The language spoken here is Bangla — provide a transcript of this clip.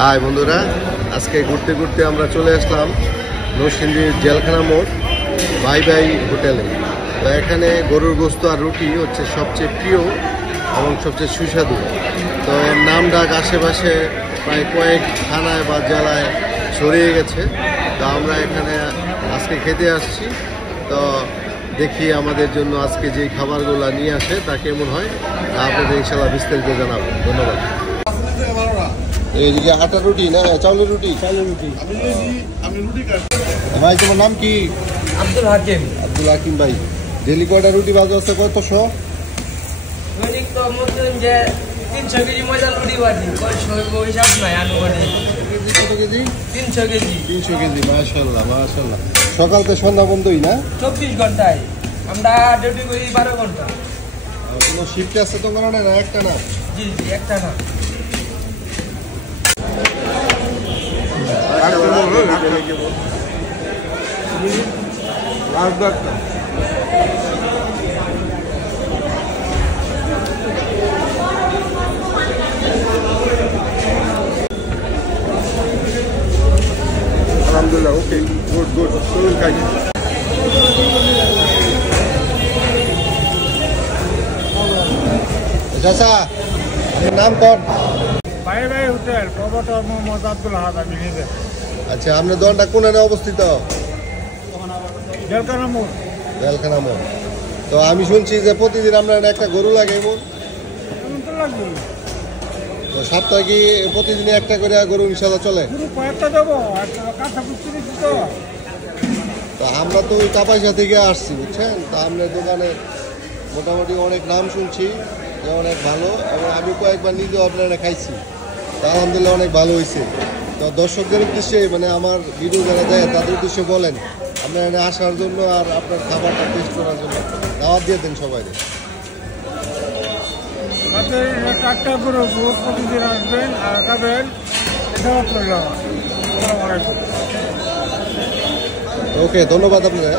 হাই বন্ধুরা, আজকে ঘুরতে ঘুরতে আমরা চলে আসলাম নরসিংদীর জেলখানা মোড় বাই বাই হোটেলে। তো এখানে গরুর গোস্ত আর রুটি হচ্ছে সবচেয়ে প্রিয় এবং সবচেয়ে সুস্বাদু। তো এর নাম ডাক আশেপাশে প্রায় কয়েক থানায় বা জেলায় ছড়িয়ে গেছে। তো আমরা এখানে আজকে খেতে আসছি। তো দেখি আমাদের জন্য আজকে যে খাবারগুলো নিয়ে আসে তা কেমন হয়, তা আপনাদের ইনশাআল্লাহ বিস্তারিত জানাবো। ধন্যবাদ। এইদিকে আটা রুটি না চাউলের রুটি? চাউলের রুটি। ভাই তোমার নাম কি? আব্দুল হাকিম। আব্দুল হাকিম ভাই, ডেলি কয়টা রুটি বাজে আছে? কতশো? তো মতন যে 300 কেজি ময়দা রুটি বাজি, কয়শো হিসাব নাই আনুমানিক। কত কেজি? 300 কেজি। 300 কেজি, মাশাআল্লাহ মাশাআল্লাহ। সকাল থেকে সন্ধ্যা বন্ধই না? 24 ঘন্টায় আমরা ডিউটি করি 12 ঘন্টা। কোনো শিফট আছে তো কারণে না একটা না? জি জি, একটা না। আলহামদুলিল্লাহ, ওকে, গুড গুড। চলুন খাই। চাচা, আপনার নাম কোন? বাই বাই হোটেল, প্রবর্তক মোহাম্মদ আব্দুল হাকিম নিজে। আচ্ছা, আপনার দোকানটা কোনে অবস্থিত? জেলখানা মোড়। জেলখানা মোড়। তো আমি শুনছি যে প্রতিদিন আপনার একটা গরু লাগে এমন? এমন তো লাগবে। তো সপ্তাহে কি প্রতিদিন একটা করে গরু ইনশাল্লাহ চলে? গরু কয়েকটা দেবো, একটা কাঁথা বুঝতে দিচ্ছি তো। তো আমরা তো ওই কাপাইশা থেকে আসছি, বুঝছেন। তা আপনার দোকানে মোটামুটি অনেক নাম শুনছি যে অনেক ভালো, এবং আমি কয়েকবার নিজেও আপনারা খাইছি। তা আলহামদুলিল্লাহ অনেক ভালো হয়েছে। তো দর্শকদের উদ্দেশ্যে, মানে আমার ভিডিও যারা দেয় তাদের উদ্দেশ্যে বলেন আপনার এখানে আসার জন্য আর আপনার খাবারটা টেস্ট করার জন্য দাওয়াত দিয়ে দেন সবাই। টাটকা গরু প্রতিদিন আসবেন আর খাবেন, এটাও করলাম। ওকে, ধন্যবাদ আপনাদের।